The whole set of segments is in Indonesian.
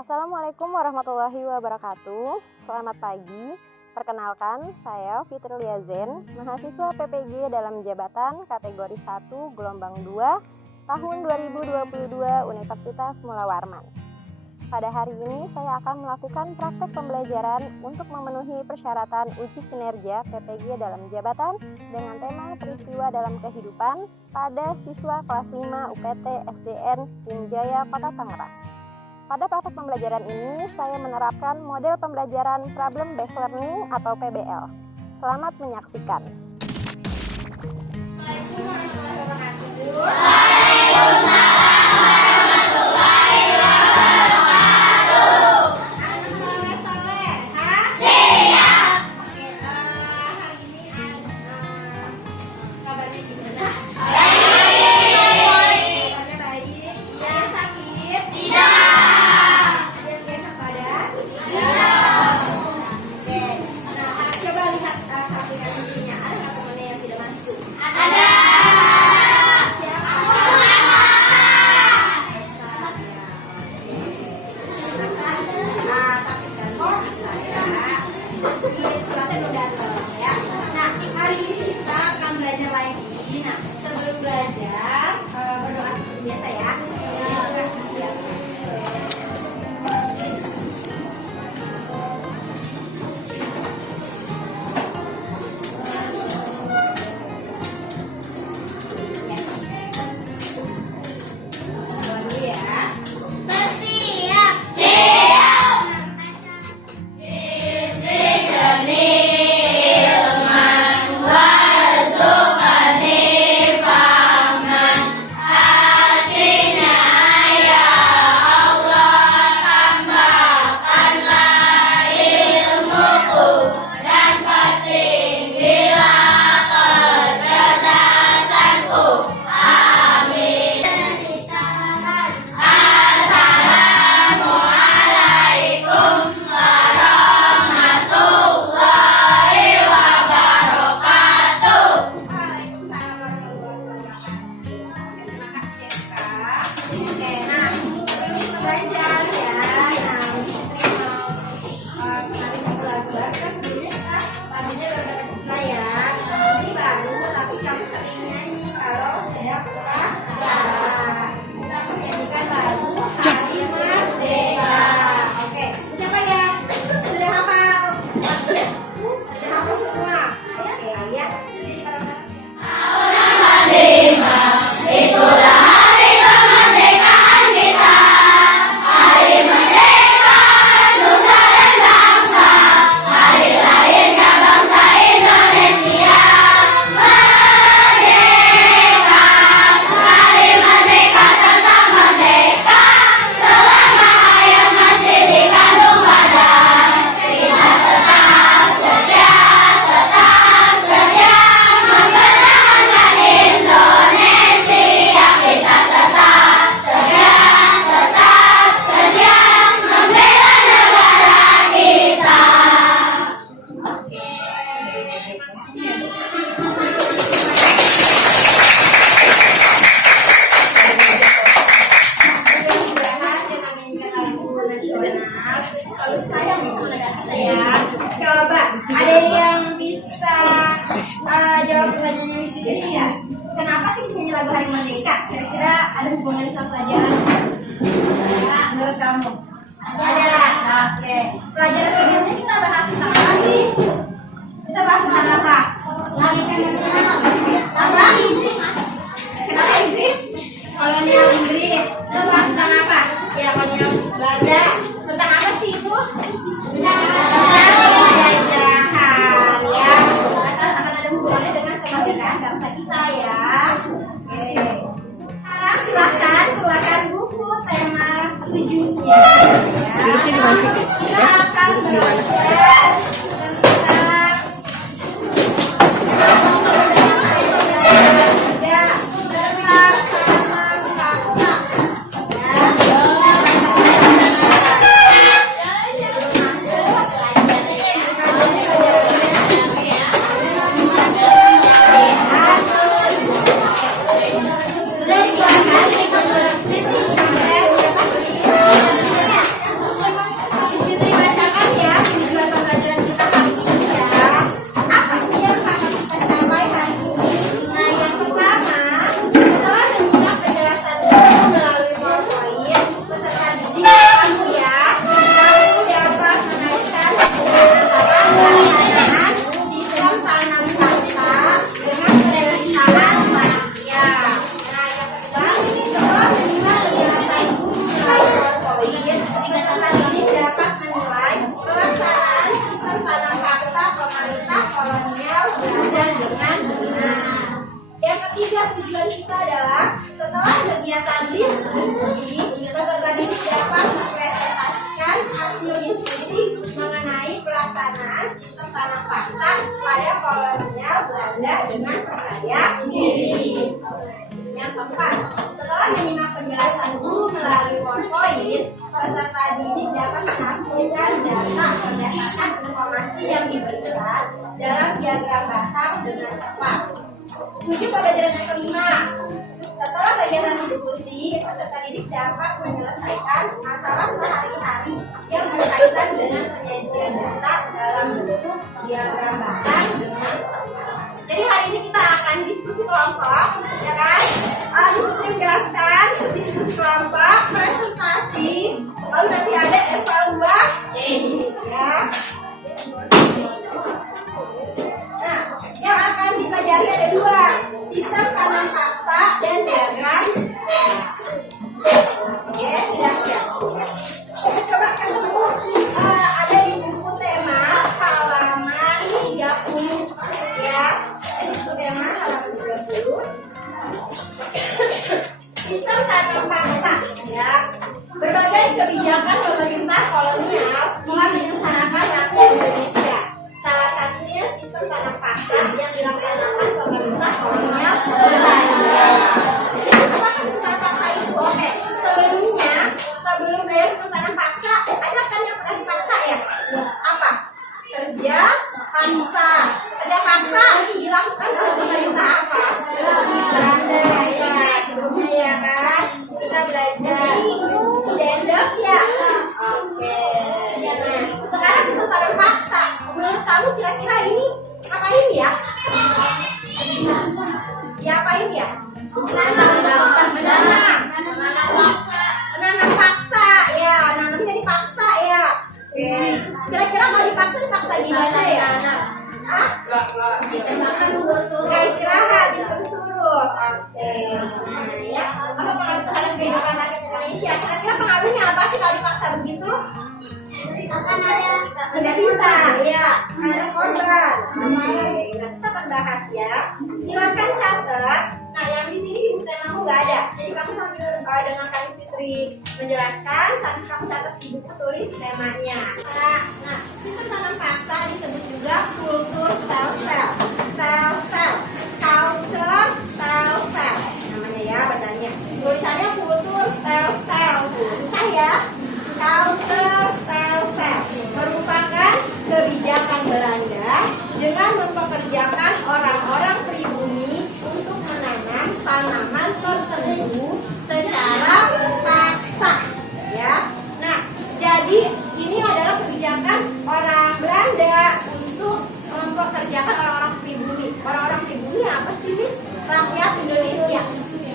Assalamualaikum warahmatullahi wabarakatuh. Selamat pagi. Perkenalkan, saya Fitri Liazen, mahasiswa PPG dalam jabatan kategori 1 gelombang 2 tahun 2022 Universitas Mula Warman. Pada hari ini saya akan melakukan praktek pembelajaran untuk memenuhi persyaratan uji kinerja PPG dalam jabatan dengan tema peristiwa dalam kehidupan pada siswa kelas 5 UPT SDN Wijaya Kota Tangerang. Pada praktek pembelajaran ini, saya menerapkan model pembelajaran Problem Based Learning atau PBL. Selamat menyaksikan. Assalamualaikum warahmatullahi wabarakatuh. Waalaikumsalam warahmatullahi wabarakatuh. Anak soleh-soleh, siap. Oke, hari ini kabarnya gimana? Baik. Kabarnya baik. Yang sakit? Tidak. Ada yang bisa jawab pertanyaannya sendiri ya? Kenapa sih nyanyi lagu Hari Merdeka? Kira-kira ada hubungannya sama pelajaran? Menurut kamu? Ada. Oke. Pelajaran sebelumnya kita bahas tentang apa sih? Kita bahas tentang apa? Apa? Kenapa Inggris? Kolonial Inggris. Kita bahas tentang apa? Ya, kolonial Belanda. Tentang apa sih itu? Kita ya. Oke. Sekarang silakan keluarkan buku tema 7-nya ya. Kita akan belajar paksa pada kolonial Belanda dengan percaya diri. Yang keempat, setelah menyimak penjelasan guru melalui PowerPoint, peserta didik dapat menafsirkan data berdasarkan informasi yang diberikan dalam diagram batang dengan tepat. Tujuh pembelajaran yang kelima, setelah kegiatan diskusi, peserta didik dapat menyelesaikan masalah sehari-hari yang berkaitan dengan penyajian data dalam bentuk diagram batang dengan tepat. Jadi hari ini kita akan diskusi kelompok, ya kan? Diskusi menjelaskan, diskusi kelompok, presentasi, lalu nanti ada evaluasi, ya. Nah, yang akan dipelajari ada dua, sistem tanam paksa dan diagram. Oke, sudah siap. Coba ketemu ada di buku tema halaman 30, ya. Buku tema halaman 30. Sistem tanam paksa, ya. Berbagai kebijakan pemerintah kolonial telah menyengsarakan rakyat Indonesia. Salah satunya sistem tanam paksa yang dilaksanakan pemerintah kolonial Belanda. Apa sistem tanam paksa itu? Oke, sebelum dari sistem tanam paksa, ada kan yang pernah dipaksa ya? Apa? Kerja paksa. Kerja paksa dilakukan oleh pemerintah apa? Belanda, ya. Sebelumnya ya kan? Kita belajar Dendels ya. Oke. Nah, sekarang sistem tanam paksa. Menurut kamu kira-kira ini apain ya? Ya apain ya? Menanam paksa ya, nanamnya dipaksa ya. Oke. Kira-kira kalau dipaksa gimana ya? Gak istirahat, disuruh-suruh. Oke. Ya. Apa pengaruh terhadap kehidupan rakyat Indonesia? Kira-kira pengaruhnya apa sih kalau dipaksa begitu? Akan ada menderita, ya, ada korban. Oke, nah kita akan bahas ya. Silakan catat. Nah, yang di sini di buku temamu nggak ada. Jadi kamu sambil dengarkan Fitri menjelaskan, sambil kamu catat di buku tulis temanya. Nah, sistem tanam paksa disebut juga kultur style-style, culture style-style. Namanya ya bacanya. Tulisannya kultur style-style. Susah ya. Culture style-style merupakan kebijakan Belanda dengan mempekerjakan orang-orang pribumi untuk menanam tanaman tertentu secara paksa, ya. Nah, jadi ini adalah kebijakan orang Belanda untuk mempekerjakan orang-orang pribumi. Orang-orang pribumi apa sih, Miss? Rakyat Indonesia.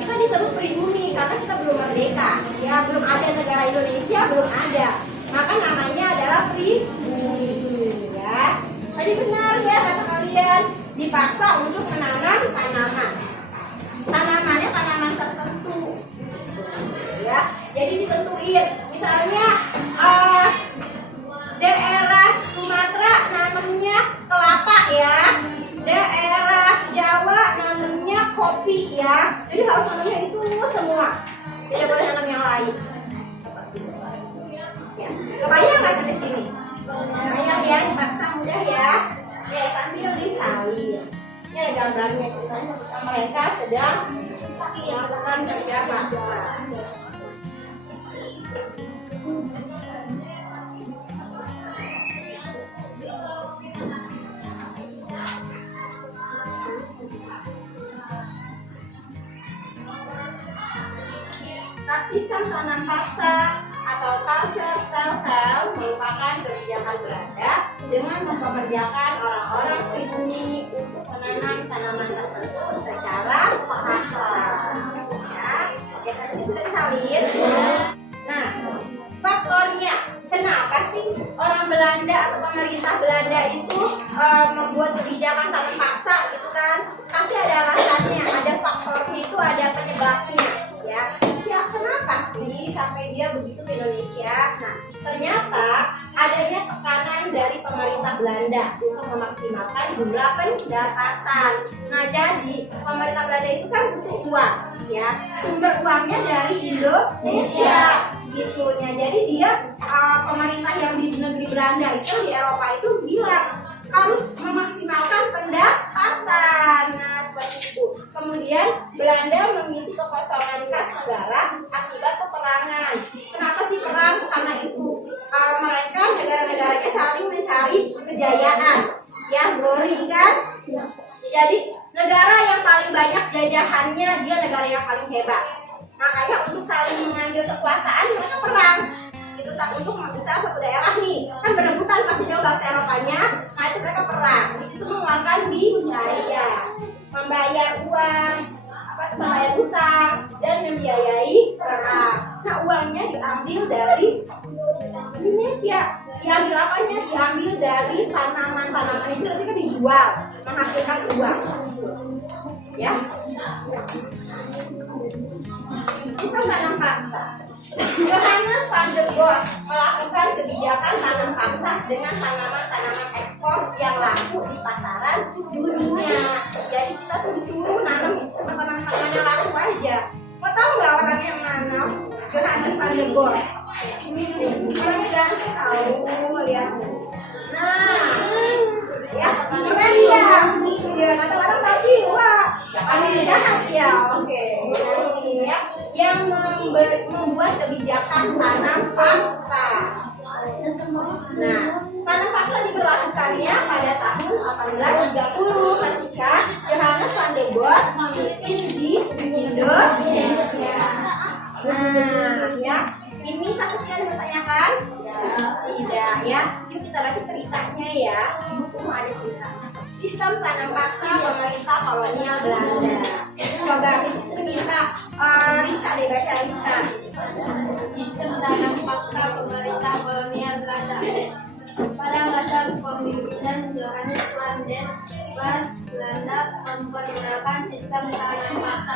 Kita disebut pribumi karena kita belum merdeka, ya, belum ada negara Indonesia, belum ada. Maka namanya adalah pribumi, ya. Tadi benar ya kata kalian, dipaksa untuk menanam tanaman. Tanamannya tanaman tertentu, ya. Jadi ditentuin, misalnya daerah Sumatera nanamnya kelapa ya, daerah Jawa nanamnya kopi ya. Jadi harus nanamnya itu semua, tidak boleh nanam yang lain. Ya, kebayang nggak sampai sini? Kebayang ya, dipaksa mudah ya. Oke, sambil disalin. Ini ada gambarnya, ceritanya mereka sedang melakukan kerja paksa. Sistem tanam paksa atau culture style merupakan kebijakan Belanda dengan mempekerjakan orang-orang pribumi untuk menanam tanaman tertentu secara paksa. Ya, biasanya sudah disalin. Nah, faktornya kenapa sih orang Belanda atau pemerintah Belanda itu membuat kebijakan tanam paksa gitu kan? Pasti ada alasannya, ada faktornya itu, ada penyebabnya, ya. Kenapa sih sampai dia begitu ke Indonesia? Nah, ternyata adanya tekanan dari pemerintah Belanda untuk memaksimalkan jumlah pendapatan. Nah, jadi pemerintah Belanda itu kan butuh uang, ya. Sumber uangnya dari Indonesia, gitunya. Jadi dia pemerintah yang di negeri Belanda itu, di Eropa itu bilang harus saling mencari kejayaan, ya glory kan. Jadi negara yang paling banyak jajahannya dia negara yang paling hebat. Makanya untuk saling mengambil kekuasaan mereka perang. Itu untuk misalnya satu daerah nih kan berebutan pasti jauh bangsa Eropanya, nah itu mereka perang. Di situ mengeluarkan biaya, membayar uang, membayar utang dan membiayai perang. Nah uangnya diambil dari Indonesia. Diambil apanya? Diambil dari tanaman-tanaman itu nanti kan dijual menghasilkan uang. Ya. Sistem tanam paksa. Johannes van der Bos melakukan kebijakan tanam paksa dengan tanaman-tanaman ekspor yang laku di pasaran dunia. Jadi kita tuh disuruh nanam tanaman-tanaman yang laku aja. Mau tahu nggak orang yang nanam? Johannes van der Bos. Orangnya ganteng tahu, lihat. Nah, ya keren ya. Ya kadang-kadang tapi wah, paling jahat ya. Oke. Ya, yang membuat kebijakan tanam paksa. Nah, tanam paksa diberlakukannya pada tahun 1830 ketika Johannes van der Bos memimpin di Indonesia. Nah, ya, ini satu sekali bertanyakan? Tidak, ya. Yuk kita baca ceritanya ya. Di buku ada ceritanya. Sistem tanam paksa pemerintah kolonial Belanda. Coba di situ minta Risa deh baca Risa. Sistem tanam paksa pemerintah kolonial Belanda. Pada masa kepemimpinan Johannes van der Bos, Belanda memperkenalkan sistem tanam paksa.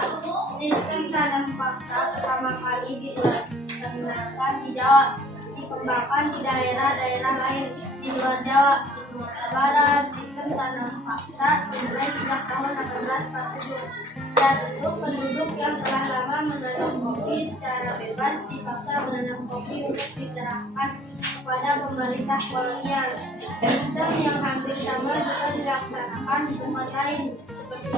Sistem tanam paksa pertama kali diperkenalkan di Jawa, dikembangkan di daerah-daerah lain di luar Jawa. Barat, sistem tanam paksa dimulai sejak tahun 1847 dan untuk penduduk yang telah lama menanam kopi secara bebas dipaksa menanam kopi untuk diserahkan kepada pemerintah kolonial. Sistem yang hampir sama juga dilaksanakan di tempat lain seperti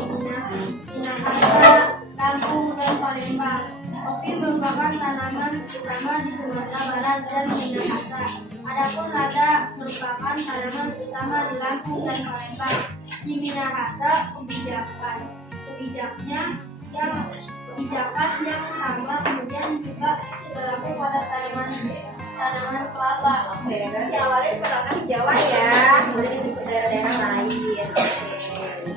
Minahasa, Lampung, dan Palembang. Kopi merupakan tanaman utama di Sumatera Barat dan Minahasa. Adapun lada merupakan tanaman utama di Lampung dan Palembang. Di Minahasa kebijakan yang sama kemudian juga berlaku pada tanaman kelapa. Oke, berarti awalnya diperlakukan di Jawa ya, kemudian di daerah-daerah lain.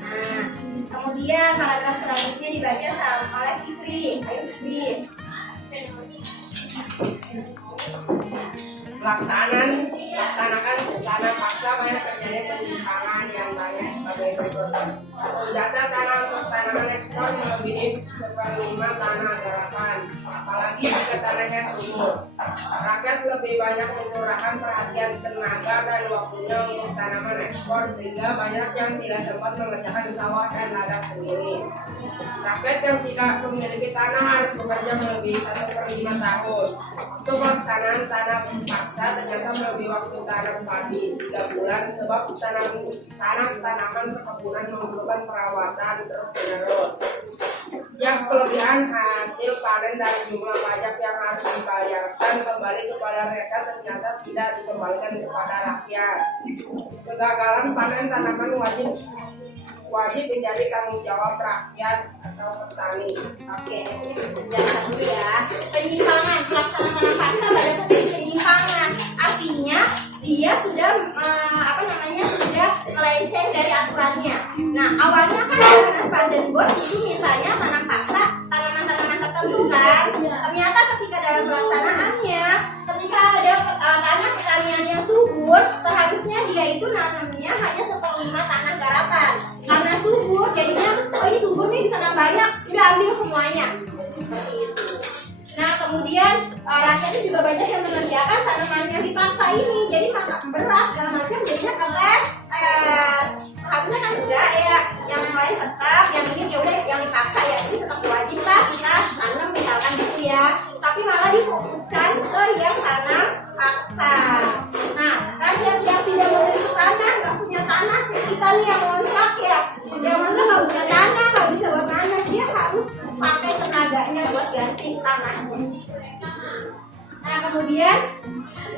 Nah, kemudian paragraf selanjutnya dibaca oleh Fitri. Ayo Fitri. Laksanakan tanam paksa banyak terjadi penyimpangan yang banyak sebagai berikut. Jatah tanah untuk tanaman ekspor melebihi seperlima tanah garapan, apalagi jika tanahnya subur. Rakyat lebih banyak mencurahkan perhatian tenaga dan waktunya untuk tanaman ekspor sehingga banyak yang tidak sempat mengerjakan sawah dan ladang sendiri. Rakyat yang tidak memiliki tanah harus bekerja melebihi 1/5 tahun. Untuk pelaksanaan tanam paksa ternyata melebihi waktu tanam padi 3 bulan sebab tanaman perkebunan memerlukan perawatan terus-menerus. Setiap kelebihan hasil panen dari jumlah pajak yang harus dibayarkan kembali kepada mereka ternyata tidak dikembalikan kepada rakyat. Kegagalan panen tanaman wajib menjadi tanggung jawab rakyat atau petani. Oke, jangan dulu ya. Penyimpangan pelaksanaan tanam paksa pada saat penyimpangan, artinya dia sudah sudah melenceng dari aturannya. Nah, awalnya kan Johannes van der Bos itu mintanya tanam paksa tanaman-tanaman tertentu kan. Ternyata ketika dalam pelaksanaannya, ketika ada tanah pertanian yang subur, seharusnya dia itu nanamnya hanya 1/5 tanah garapan. Karena subur, jadinya ini subur nih bisa nambah banyak, udah ambil semuanya. Seperti itu. Nah, kemudian rakyatnya juga banyak yang mengerjakan tanaman yang dipaksa ini, jadi masak beras segala macam jadinya kepepet. Seharusnya kan enggak ya, yang lain tetap, yang ini ya udah yang dipaksa ya, ini tetap wajib lah kita tanam misalkan gitu ya. Tapi malah difokuskan ke yang tanam paksa. Nah, rakyat yang tidak memiliki tanah, nggak punya tanah, kita nih yang ngontrak ya, yang ngontrak nggak punya tanah, nggak bisa buat tanah, dia harus pakai tenaganya buat ganti tanahnya. Nah, kemudian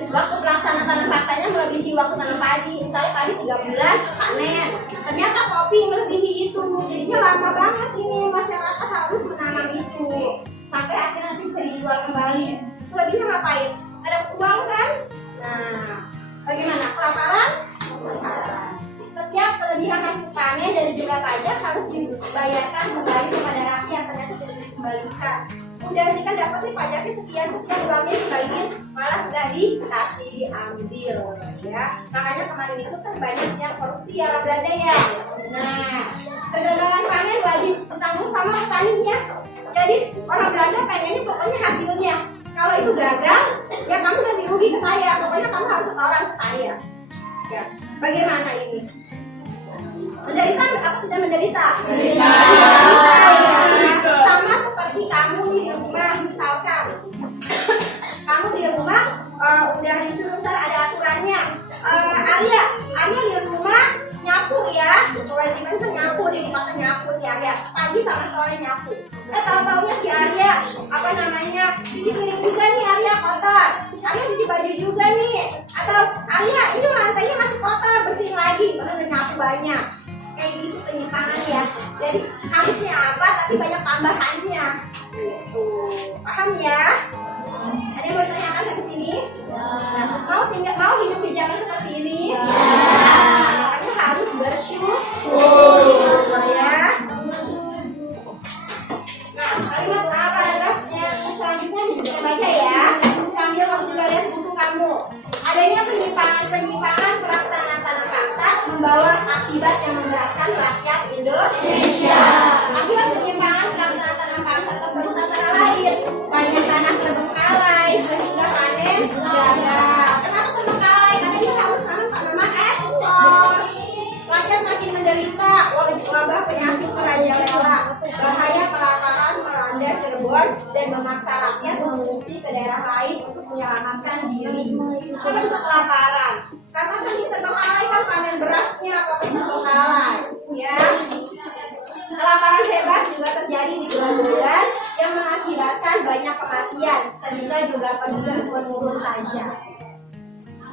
waktu pelaksanaan tanam paksanya katanya melebihi waktu tanam padi. Misalnya padi 3 bulan panen, ternyata kopi melebihi itu, jadinya lama banget ini masyarakat harus menanam itu sampai akhirnya nanti bisa dijual kembali. Selebihnya ngapain? Ada uang kan? Nah, bagaimana? Kelaparan? Kelaparan. Setiap kelebihan hasil panen dari jumlah pajak harus dibayarkan kembali kepada rakyat, ternyata tidak dikembalikan. Udah ini kan dapat nih pajaknya sekian uangnya dikembaliin, malah nggak dikasih diambil ya. Makanya kemarin itu kan banyak yang korupsi ya orang Belanda ya. Nah, kegagalan panen wajib bertanggung sama petaninya. Jadi orang Belanda pengennya pokoknya hasilnya. Kalau itu gagal, ya kamu ganti rugi ke saya. Pokoknya kamu harus setoran ke saya. Ya, bagaimana ini? Menderita atau tidak menderita? Menderita ya. Sama seperti kamu di rumah, misalkan kamu di rumah udah disuruh, misalnya ada aturannya, Arya di rumah nyapu ya, kewajiban kan nyapu, di pasar nyapu si Arya, pagi sama sore nyapu. Tahu-taunya si Arya cuci piring juga nih, Arya kotor, Arya cuci baju juga nih, atau Arya ini lantainya masih kotor, bersihin lagi, karena udah nyapu banyak. Kayak gitu penyimpangan ya. Jadi harusnya apa tapi banyak tambahannya. Gitu. Paham ya? Ada yang mau ditanyakan sampai sini? Mau hidup di zaman seperti ini? Makanya harus bersyukur ya. Nah, kalimat apa adalah yang selanjutnya bisa baca ya. Sambil kamu juga lihat buku kamu. Adanya penyimpangan pelaksanaan tanam paksa membawa akibat yang memberatkan rakyat Indonesia. Akibat penyimpangan pelaksanaan tanam paksa tersebut antara lain banyak tanah terbengkalai sehingga panen gagal. Kenapa terbengkalai? Karena dia harus nanam tanaman ekspor. Rakyat makin menderita, wabah penyakit merajalela, bahaya kelaparan melanda Cirebon dan memaksa rakyat mengungsi ke daerah lain untuk menyelamatkan diri. Kalau bisa kelaparan, karena kan di terbengkalai kan panen berasnya pokoknya terbengkalai, ya. Kelaparan hebat juga terjadi di bulan-bulan yang mengakibatkan banyak kematian sehingga jumlah penduduk menurun tajam.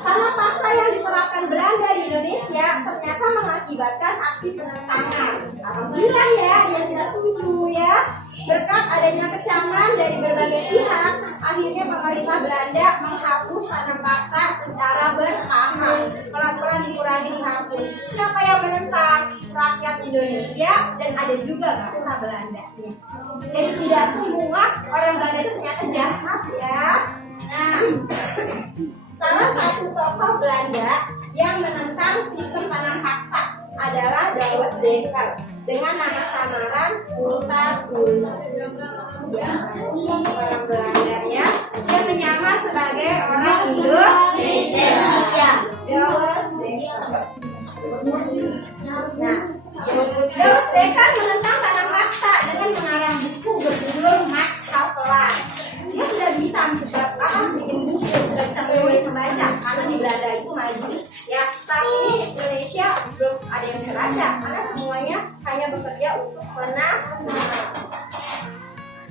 Tanam paksa yang diterapkan Belanda di Indonesia ternyata mengakibatkan aksi penentangan. Alhamdulillah ya, dia tidak setuju ya. Berkat adanya kecaman dari berbagai pihak, akhirnya pemerintah Belanda menghapus tanam paksa secara bertahap. Pelan-pelan dikurangi dihapus. Siapa yang menentang? Rakyat Indonesia, dan ada juga bangsa Belanda. Jadi tidak semua orang Belanda itu ternyata jahat ya. Nah, salah satu tokoh Belanda yang menentang sistem tanam paksa adalah Douwes Dekker dengan nama samaran Multatuli. Ya, orang Belandanya yang menyamar sebagai orang Indonesia. Douwes Dekker. Nah, Douwes Dekker menentang tanam paksa dengan mengarang buku berjudul Max Havelaar. Dia sudah bisa bikin buku, sudah bisa menulis membaca karena di Belanda itu maju ya. Saat ini Indonesia belum ada yang bisa baca karena semuanya hanya bekerja untuk menang.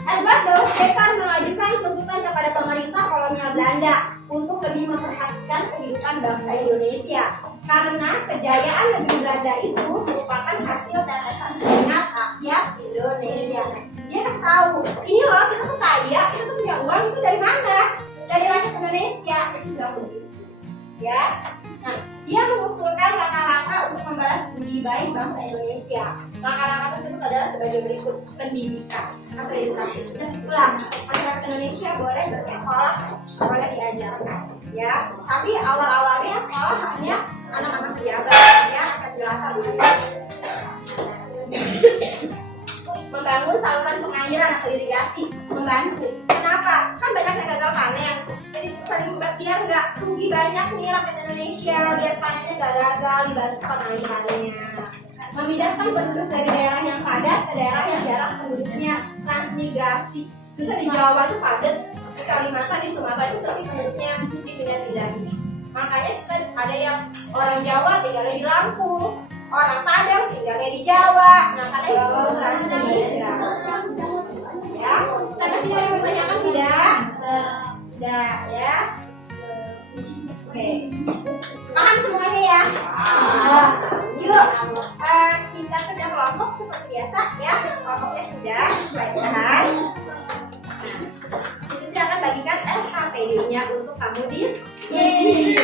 Edward Douwes Dekker mengajukan tuntutan kepada pemerintah kolonial Belanda untuk lebih memperhatikan kehidupan bangsa Indonesia karena kejayaan negeri Belanda itu merupakan hasil dataran keringat rakyat Indonesia. Dia kasih tahu, ini loh kita tuh kaya, kita tuh punya uang, itu dari mana? Dari rakyat Indonesia. Itu sudah begitu. Ya. Nah, dia mengusulkan langkah-langkah untuk membalas budi baik bangsa Indonesia. Langkah-langkah tersebut adalah sebagai berikut: pendidikan atau edukasi. Itulah masyarakat Indonesia boleh bersekolah, boleh diajarkan. Ya, tapi awal-awalnya sekolah hanya anak-anak pejabat, ya, akan jelata begitu. Membangun saluran pengairan atau irigasi, membantu. Kenapa? Kan banyak yang gagal panen. Jadi sering biar nggak rugi banyak nih rakyat Indonesia, biar panennya nggak gagal, dibantu pengairannya. Memindahkan penduduk dari daerah yang padat ke daerah yang jarang penduduknya, transmigrasi. Bisa di Jawa itu padat, di Kalimantan, di Sumatera itu sepi penduduknya, dipindah-pindahin. Makanya kita ada yang orang Jawa tinggalnya di Lampung, orang Padang tinggalnya di Jawa. Nah, karena itu perlu transmigrasi. Ya, sampai sini ada yang bertanyakan tidak? Tidak, ya. Oke. untuk kamu diskusi.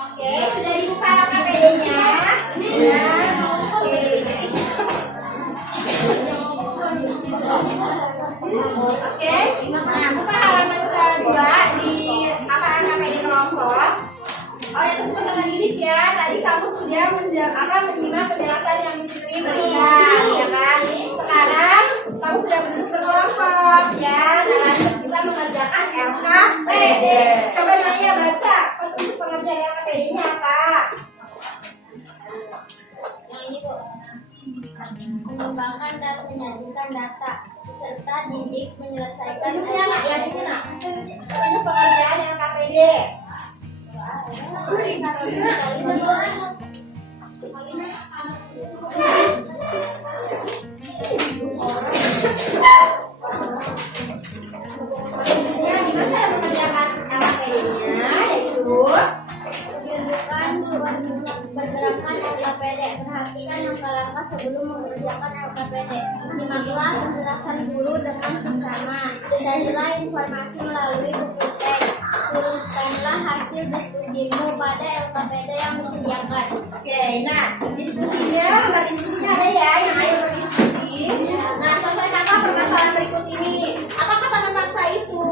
Oke, sudah dibuka KPD-nya? Ya, oke. Nah, buka halaman kedua di KPD kelompok. Orientasi peserta didik ya. Tadi kamu sudah menyimak penjelasan yang Sri berikan, ya kan? Sekarang kamu sudah berduduk berkelompok, ya. Nah, kita mengerjakan LKPD. Coba Naya baca untuk pengerjaan LKPD-nya apa? Yang ini Bu. Mengembangkan dan menyajikan data serta didik menyelesaikan Tunjuknya Nak ya, tunjuk Nak. Tunjuk pengerjaan LKPD. Ya, gimana cara mengerjakan LKPD-nya? Yaitu Tunjukkan pergerakan LKPD. Perhatikan langkah-langkah sebelum mengerjakan LKPD. Simaklah penjelasan guru dengan seksama. Carilah informasi melalui buku teks. Tuliskanlah hasil diskusimu pada LKPD yang disediakan. oke, nah diskusinya, berdiskusinya ada ya yang ayo berdiskusi. Nah, selesaikanlah permasalahan berikut ini. Apakah tanam paksa itu?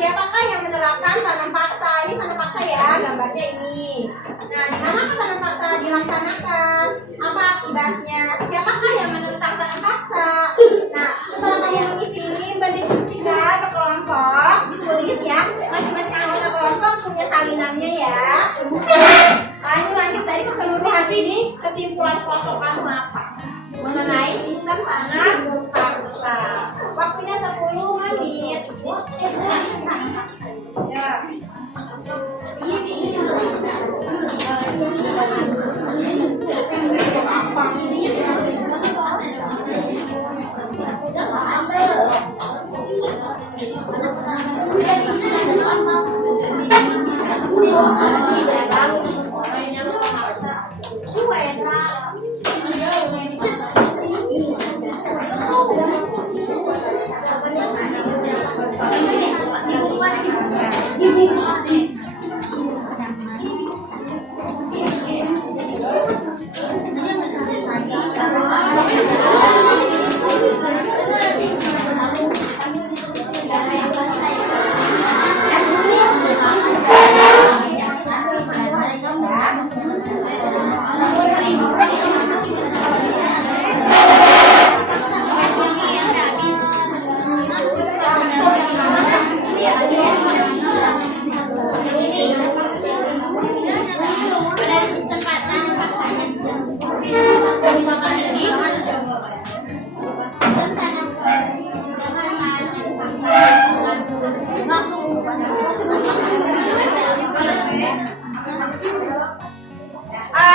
Siapakah yang menerapkan tanam paksa? Ini tanam paksa ya, gambarnya ini. Nah, di mana tanam paksa dilaksanakan? Apa akibatnya? Siapakah yang menentang tanam paksa? Nah, setelah kalian mengisi ini, berdiskusikan berkelompok, ditulis ya. Masing-masing anggota kelompok punya salinannya ya. Lanjut dari keseluruhan ini, kesimpulan kelompok kamu apa? Mengenai sistem tanam paksa. Waktunya 10 menit. Ya.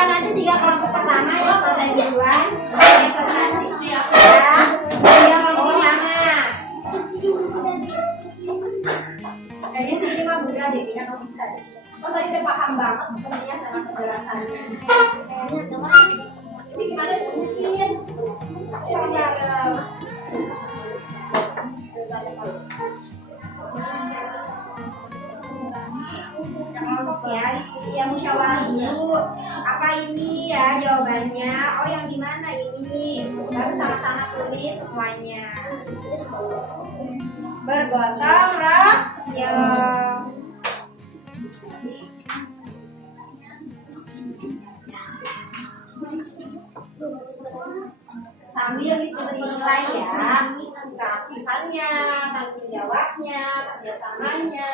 Nanti 3 kelompok pertama yang selesai duluan presentasi ya. 3 kelompok pertama. Kayaknya sini mah Bunda deh, kayaknya kamu bisa deh. Oh tadi udah paham banget sepertinya sama penjelasannya. Ini gimana mungkin? Kelompok ya, diskusi ya, musyawarah dulu. Apa ini ya jawabannya? Oh yang gimana ini? Baru sama-sama tulis semuanya. Bergotong royong. Sambil disuruh nilai ya, keaktifannya, tanggung jawabnya, kerjasamanya.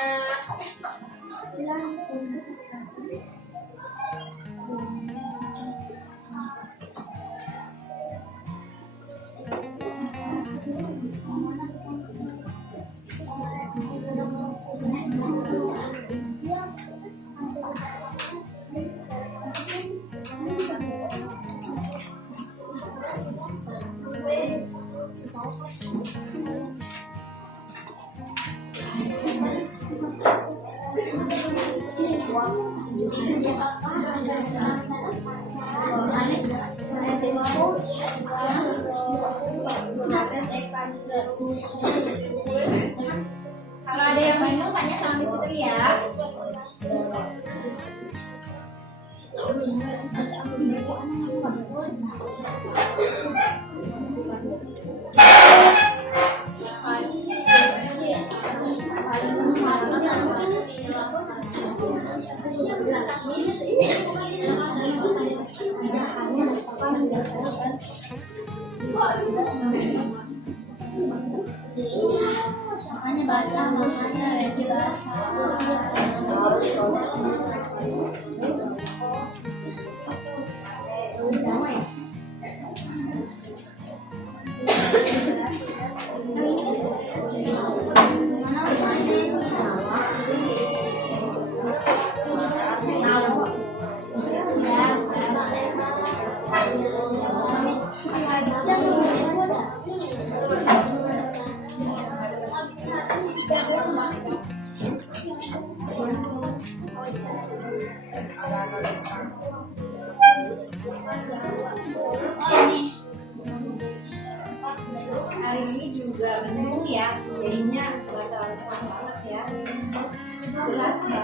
Kalau ada yang bingung tanya sama Miss Fitri ya. Makanya baca, makanya regulasi. Hari ini juga mendung ya, jadinya nggak terlalu panas banget ya. Jelas ya.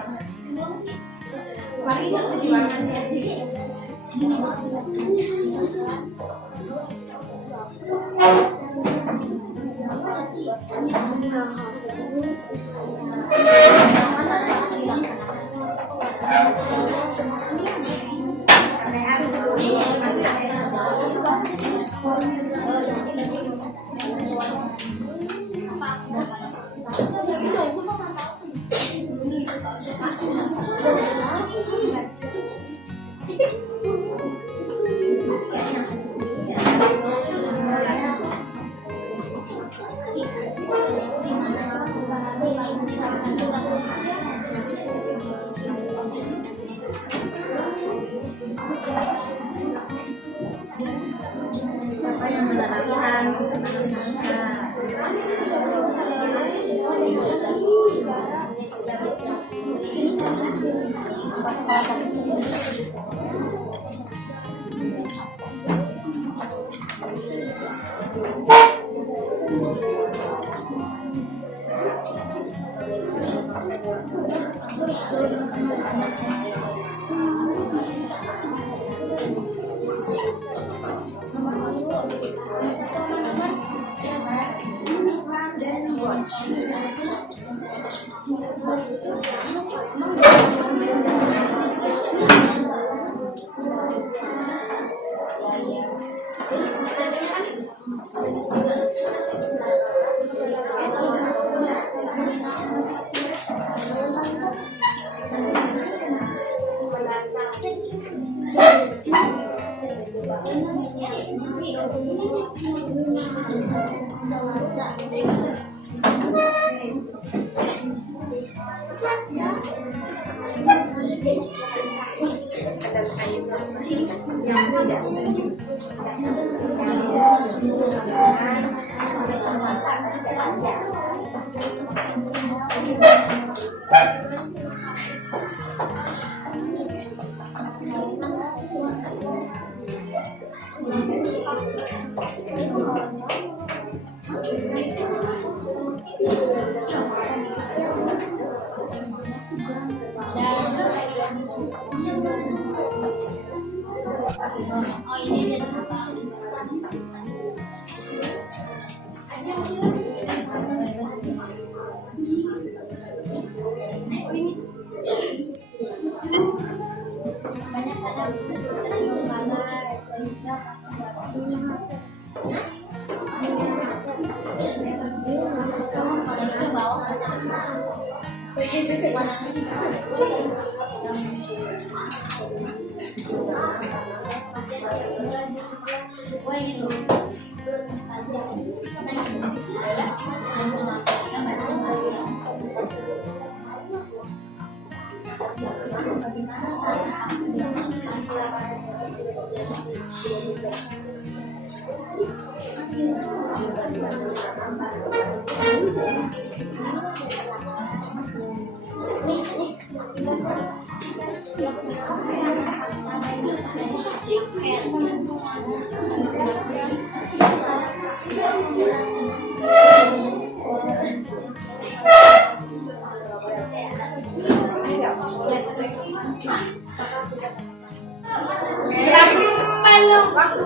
Hari ini perjuangannya. Siapa yang menerapkan sistem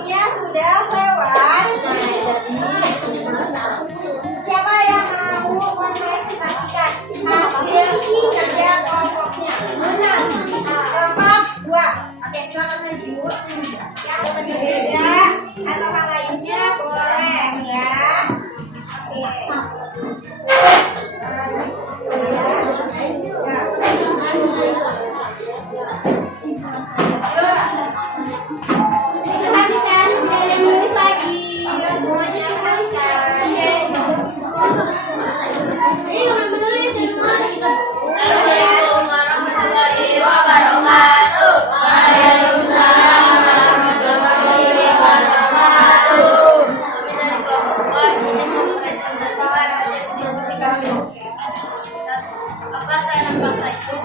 waktunya sudah lewat. Nah, jadi siapa yang mau mempresentasikan hasil kerja kelompoknya? Kelompok 2. Oke, silakan maju. Yang berbeda atau hal lainnya boleh ya. Perhatikan, jangan nulis lagi. Semuanya perhatikan. Assalamualaikum warahmatullahi wabarakatuh. Waalaikumsalam warahmatullahi wabarakatuh. Kami dari kelompok 2 ingin mempresentasikan hasil diskusi kami. Apa tanam paksa itu?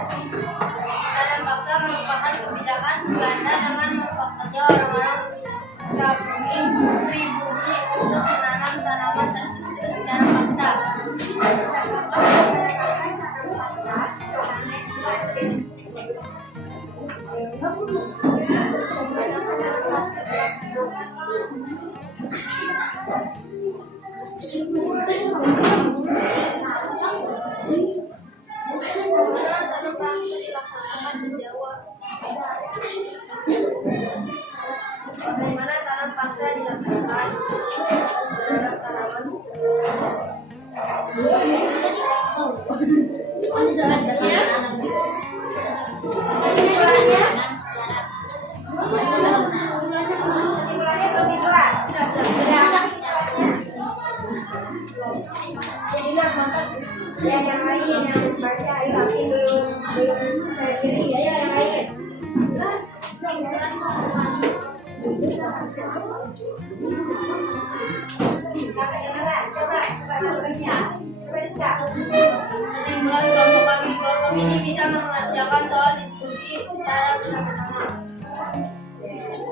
Tanam paksa merupakan kebijakan Belanda dengan mempekerja orang-orang pribumi untuk menanam tanaman tertentu secara paksa. Bagaimana tanam paksa dilaksanakan? Kesimpulannya belum dibuat. Sudah apa kesimpulannya? Ya, yang lain yang baca, ayo tapi belum saya diri ya, yang lain. Coba tugasnya. Coba disebut. Kesimpulan kelompok ini bisa mengerjakan soal diskusi secara bersama-sama.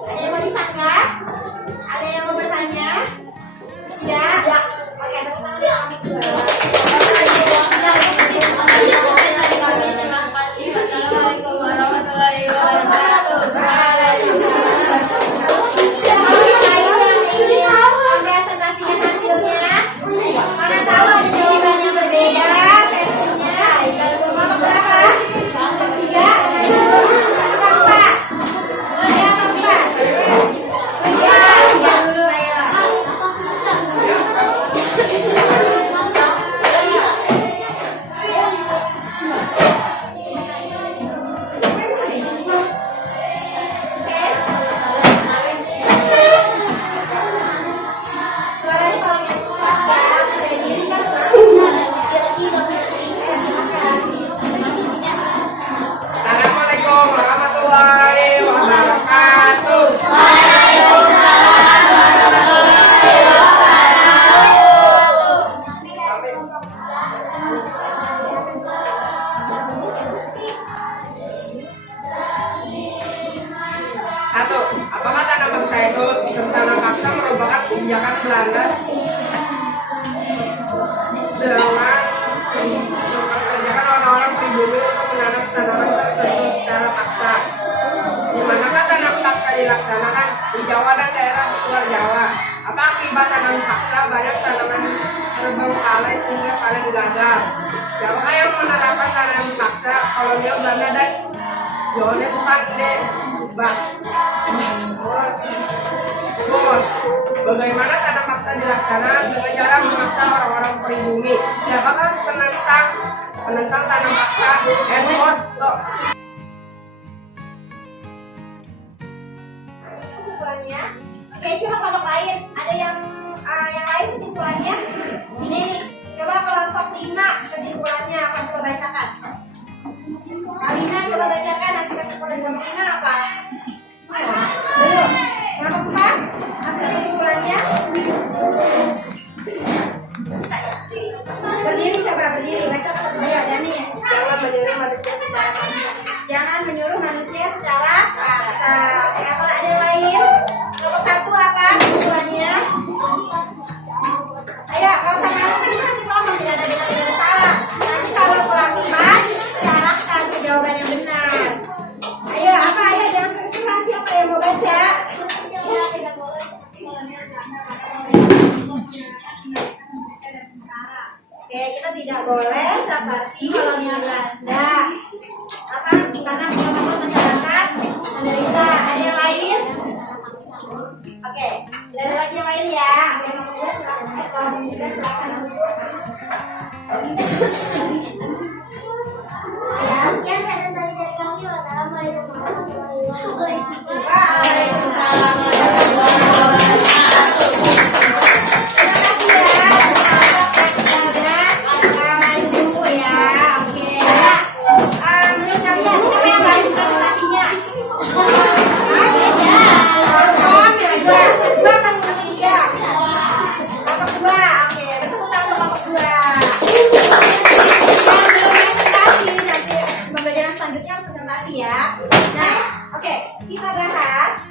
Ada yang mau disanggah? Ada yang mau bertanya? Tidak? Oke, Terima kasih. Wassalamualaikum warahmatullahi wabarakatuh. presentasikan hasilnya. Mana tahu ada jawaban yang berbeda versinya. Kelompok berapa? 3, 4. Ya, 4. Ya, dulu ayo. Suaranya kalau yang keras ya, dari diri kan Assalamualaikum warahmatullahi wabarakatuh. Satu, apakah tanam paksa itu sistem tanam paksa merupakan kebijakan Belanda dengan mempekerjakan orang-orang pribumi untuk menanam tanaman tertentu secara paksa? Di manakah tanam paksa dilaksanakan? Di Jawa dan daerah di luar Jawa. Apa akibat tanam paksa? Banyak tanaman terbengkalai sehingga paling gagal. Siapakah yang menerapkan tanam paksa? Kolonial Belanda dan Johannes van de Bach. Bos, bagaimana tanam paksa dilaksanakan dengan cara memaksa orang-orang pribumi? Siapakah penentang tanam paksa? Edward Locke. kesimpulannya. Oke, coba kelompok lain. Ada yang lain kesimpulannya? Ini nih. Coba kelompok 5 kesimpulannya akan coba bacakan. Kalina coba bacakan hasil kesimpulan kelompok 5 apa? Belum. Kelompok 4 hasil kesimpulannya? Berdiri coba berdiri baca ayo Dani. Jangan menyuruh manusia secara paksa. Jangan menyuruh manusia secara paksa. Oke, kalau ada yang lain? Kelompok 1 apa kesimpulannya? Ayo, kalau sama aku ini masih kelompok tidak ada benar tidak ada salah. Nanti kalau kurang 4 diarahkan ke jawaban yang benar. Ayo, apa? Ayo jangan seru-seruan siapa yang mau baca? Oke, kita tidak boleh seperti kolonial Belanda. Apa? Karena kita membuat masyarakat menderita. Ada yang lain? Oke, tidak ada lagi yang lain ya. Yang muda silakan. Kalau muda silakan. Yang tadi dari kami, wassalamualaikum warahmatullahi wabarakatuh. Waalaikumsalam. Kita bahas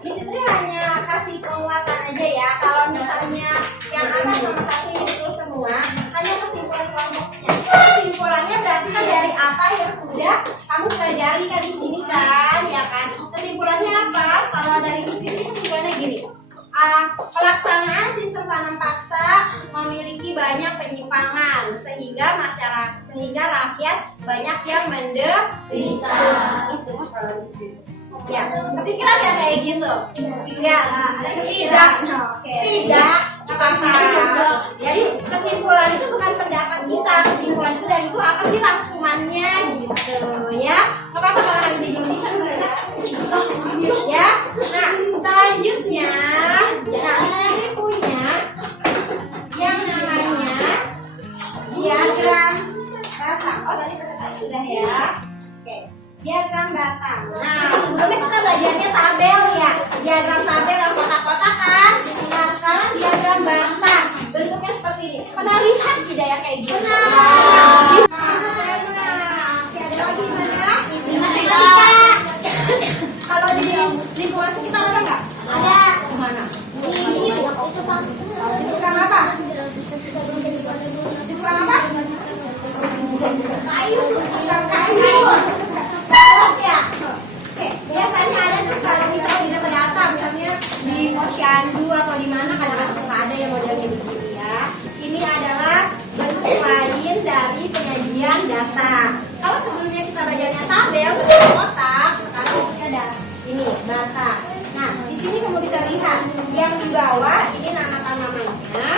di sini hanya kasih penguatan aja ya. Kalau misalnya yang atas sama satu ini betul semua, hanya kesimpulan kelompoknya. Kesimpulannya berarti kan dari apa yang sudah kamu pelajari kan di sini kan, ya kan? Kesimpulannya apa? Kalau dari di sini kesimpulannya gini. Pelaksanaan sistem tanam paksa memiliki banyak penyimpangan sehingga rakyat banyak yang menderita. Itu kalau di sini. Ya, kepikiran ya kayak gitu? Enggak, ada kepikiran. Tidak apa-apa. Jadi kesimpulan itu bukan pendapat kita. Kesimpulan itu dari itu apa sih rangkumannya gitu ya? Apa-apa kalau hari ini belum bisa ya. Nah, selanjutnya, ini punya yang namanya diagram batang. Oh, tadi presentasi sudah ya. Oke, diagram batang. Nah, sebelumnya kita belajarnya tabel ya. Diagram tabel yang kotak-kotak kan. Nah, sekarang diagram batang. Bentuknya seperti ini. Pernah lihat tidak ya kayak gini? Pernah. Oke, ada lagi mana? Kalau di lingkungan sekitar ada nggak? Ada. Mana? Tukang apa? Tukang apa? kayu. Tukang kayu. Ya. Oke, biasanya ada tuh kalau misalnya di data, misalnya di Posyandu atau di mana kadang-kadang suka ada yang modelnya begini ya. Ini adalah bentuk lain dari penyajian data. Kalau sebelumnya kita belajarnya tabel, kotak, sekarang kita ada ini bata. Nah, di sini kamu bisa lihat yang di bawah ini nama tanamannya,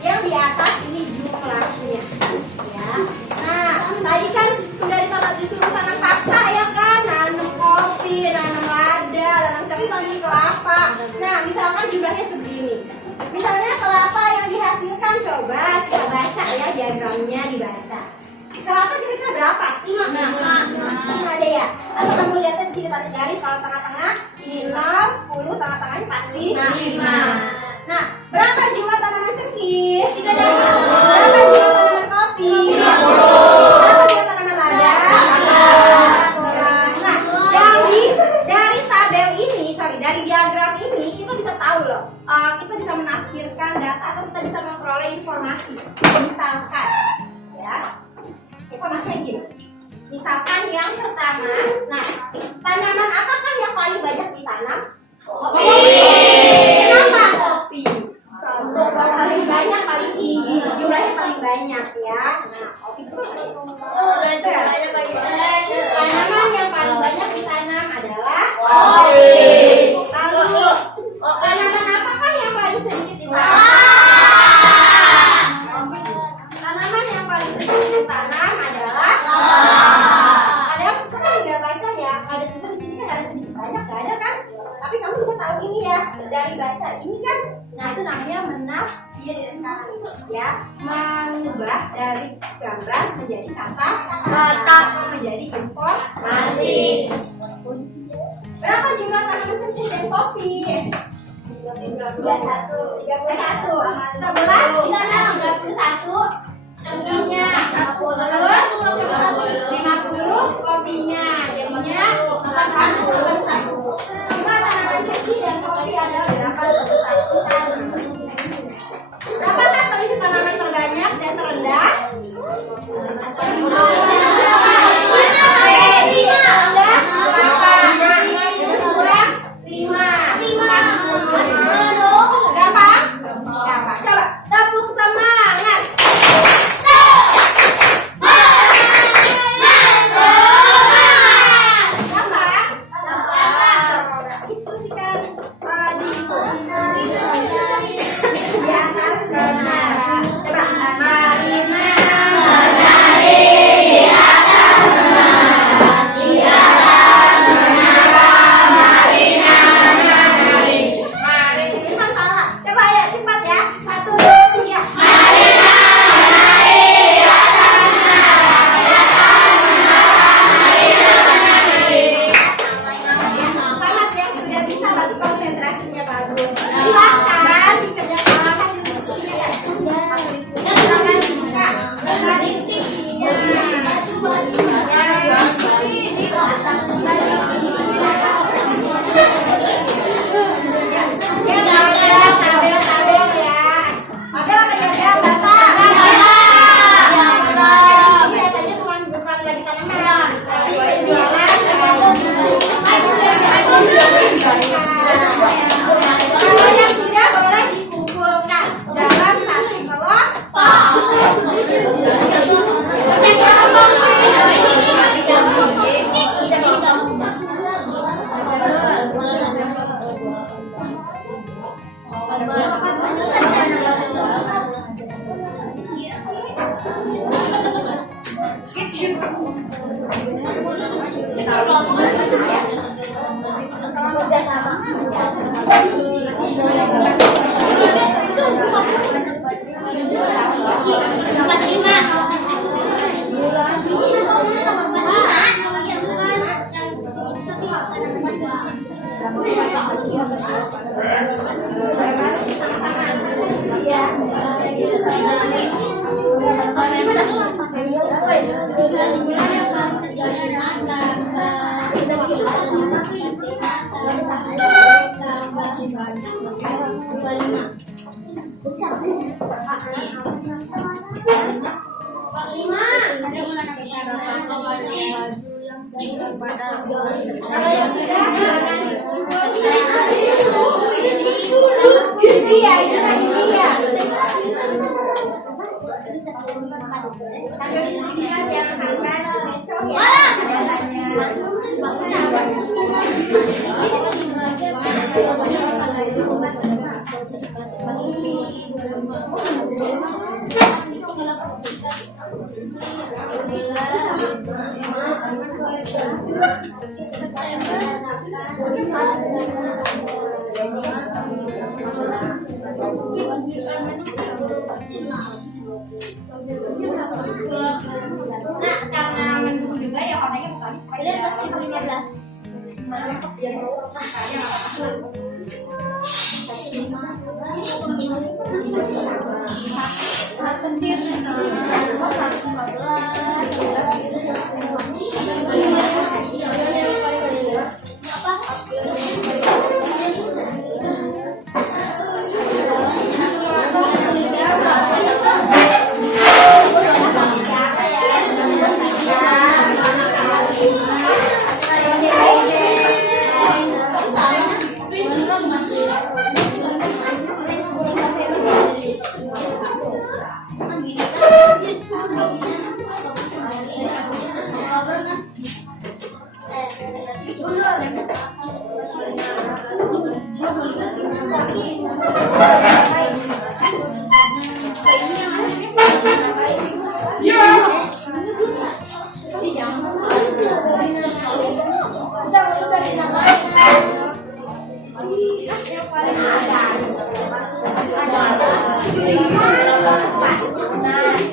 yang di atas ini jumlahnya. Ya. Nah, tadi kan sudah disuruh tanam paksa ya kan, nanam kopi, nanam lada, nanam cengkeh, kelapa. Nah, misalkan jumlahnya segini. Misalnya kelapa yang dihasilkan, coba kita baca ya diagramnya dibaca. Kelapa kira-kira berapa? 5 ada ya? Atau kamu lihatnya di sini tarik garis, kalau tengah-tengah ini 0, 10, tengah-tengahnya pasti 5. Nah, berapa jumlah tanaman cengkeh? 30. Berapa jumlah tanaman kopi? 30. Berapa jumlah tanaman lada? 15. Nah, dari tabel ini, dari diagram ini kita bisa tahu loh. Kita bisa menafsirkan data atau kita bisa memperoleh informasi. Misalkan, ya. Informasinya gini. Misalkan yang pertama, nah, tanaman apakah yang paling banyak ditanam? Kopi. Kenapa kopi? Paling banyak, paling tinggi, jumlahnya paling banyak ya. Nah, kopi itu tanaman yang paling banyak ditanam adalah kopi. Lalu tanaman apakah yang paling sedikit ditanam? Tanaman yang paling sedikit ditanam adalah ada kan nggak baca ya, ada tulisan di sini kan ada sedikit banyak nggak ada kan? Tapi kamu bisa tahu ini ya dari baca ini kan. Nah itu namanya menafsirkan ya, mengubah dari gambar menjadi kata atau menjadi informasi. Berapa jumlah tanaman cengkeh dan kopi? 31. 11 ditanam 31 cengkehnya, terus 50 kopinya, jadinya 81. Jumlah tanaman cengkeh dan kopi adalah 81 tanam. Berapakah selisih tanaman terbanyak dan terendah? Terendah berapa? Kurang 5. Gampang? Gampang. Coba tepuk semangat. Udah sama. Nah, karena mendukung juga ya kontaknya bukannya supaya masih 15. Nah,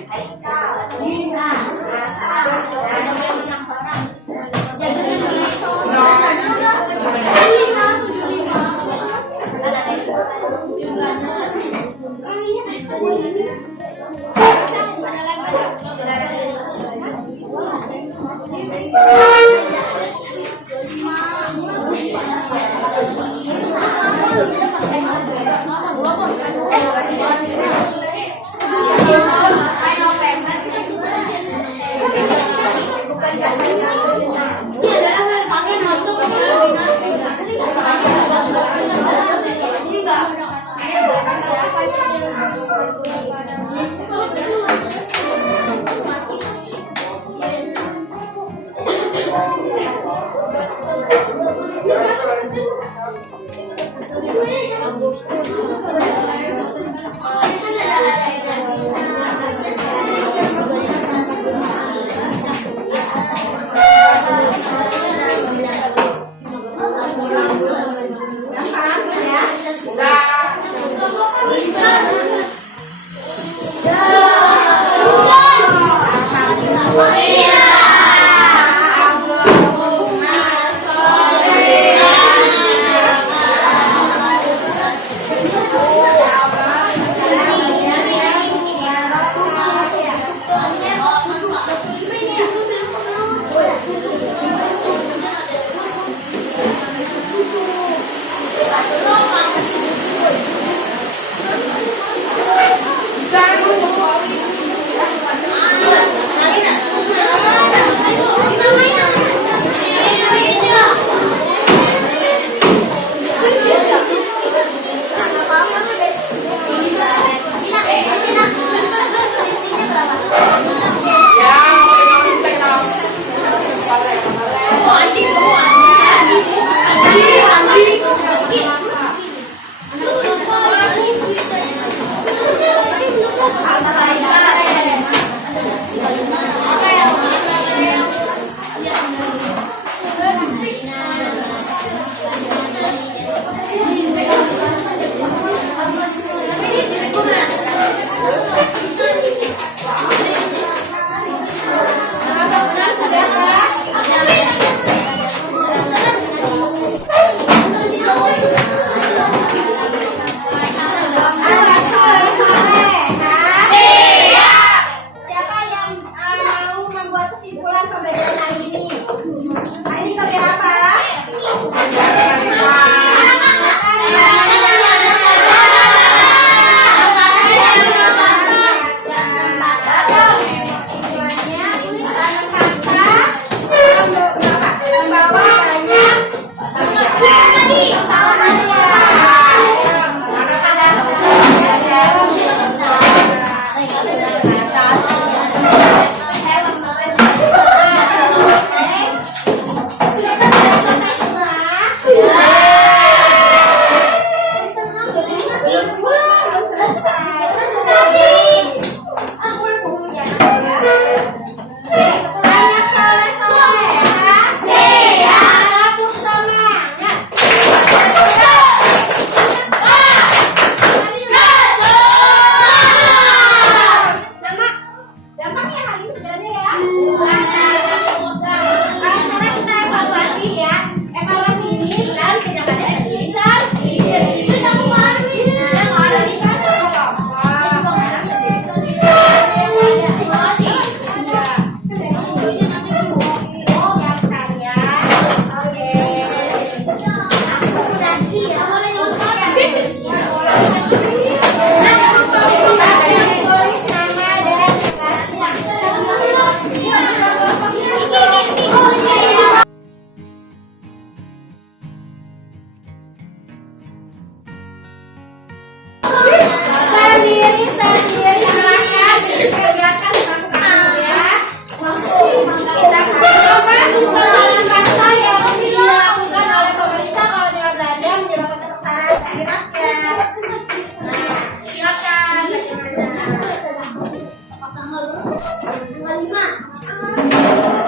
Tanggal 5.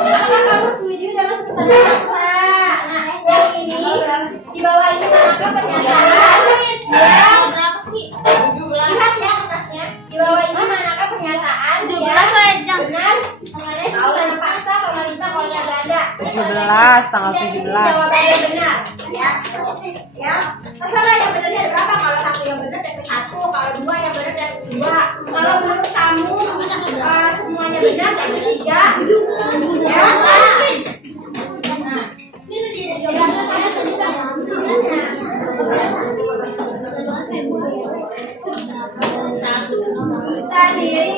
Apakah kamu setuju dengan pertanyaan paksa? Nah, yang ini di bawah ini manakah pernyataan? Lihat ya kertasnya. Di bawah ini manakah pernyataan yang benar mengenai tanah paksa pemerintah Kota Belanda? 17, tanggal Jadi, 17. jawabannya benar, ya. Ya, terserah yang benar ada berapa. Kalau satu yang benar cek 1, kalau 2 yang benar cek 2. Kalau menurut kamu semuanya benar cek 3. Ya. Sendiri.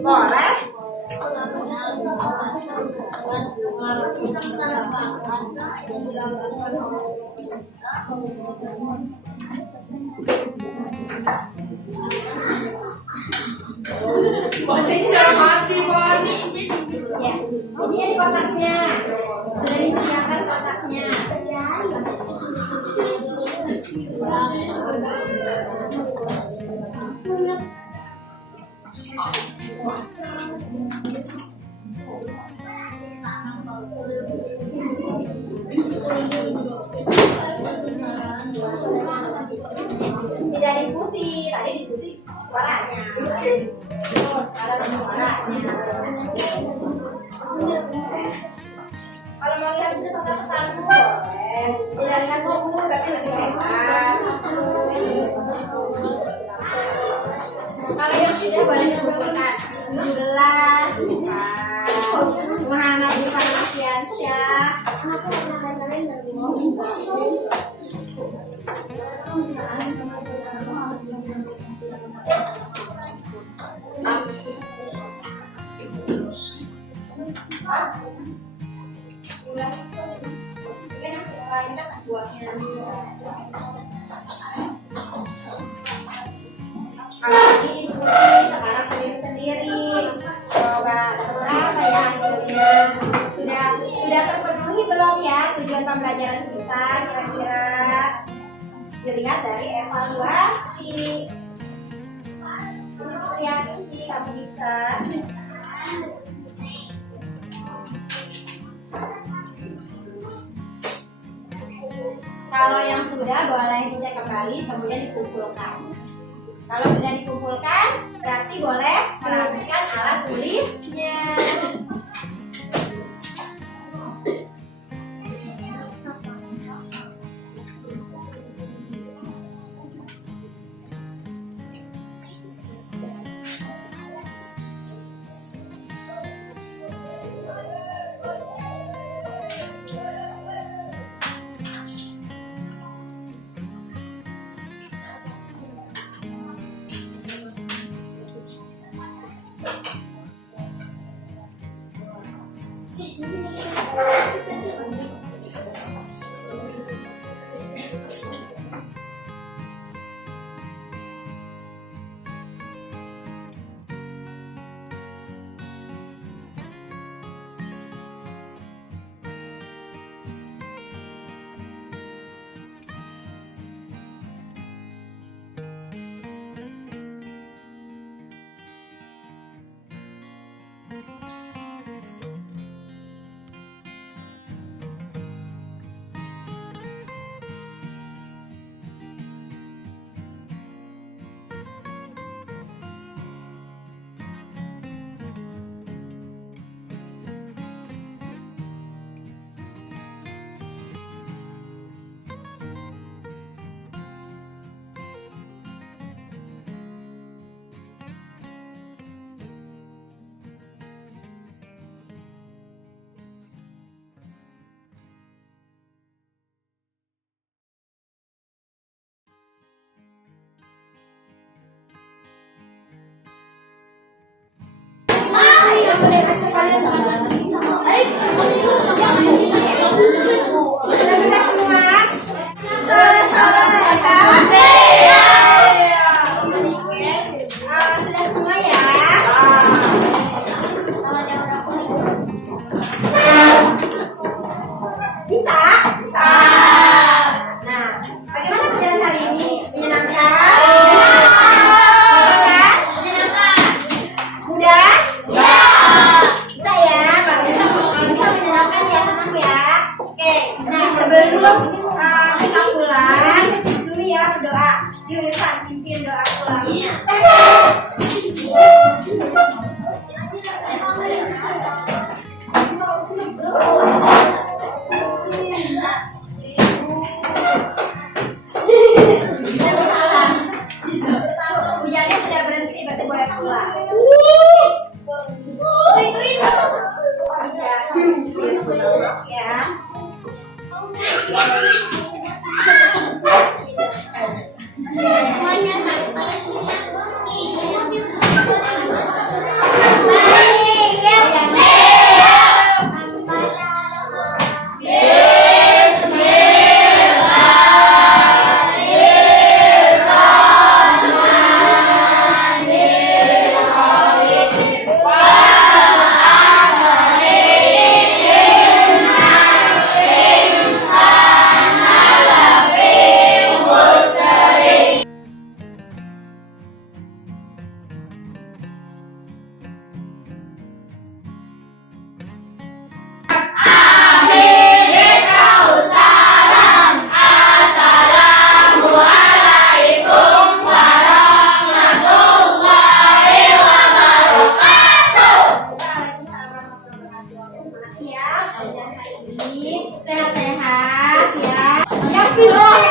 Boleh. Bocahnya mati, Bon. Ya, ini di kotaknya. Sudah disediakan kotaknya. Tidak diskusi, tadi diskusi suaranya. Sekarang suaranya. Kalau mau lihat itu pesan-pesanmu boleh. Tidak lihat buku berarti lebih hebat. Kalau yang sudah boleh dikumpulkan 17 Muhammad Irfan Masyansyah. Kalau tadi diskusi, sekarang sendiri-sendiri. Coba berapa ya hasilnya? Sudah terpenuhi belum ya tujuan pembelajaran kita? Kira-kira dilihat dari evaluasi. Ini seperti yakin sih kamu bisa. Kalau yang sudah boleh dicek kembali kemudian dikumpulkan. Kalau sudah dikumpulkan berarti boleh merapikan alat tulisnya. pula. Ya. Sehat-sehat ya. Yang bisa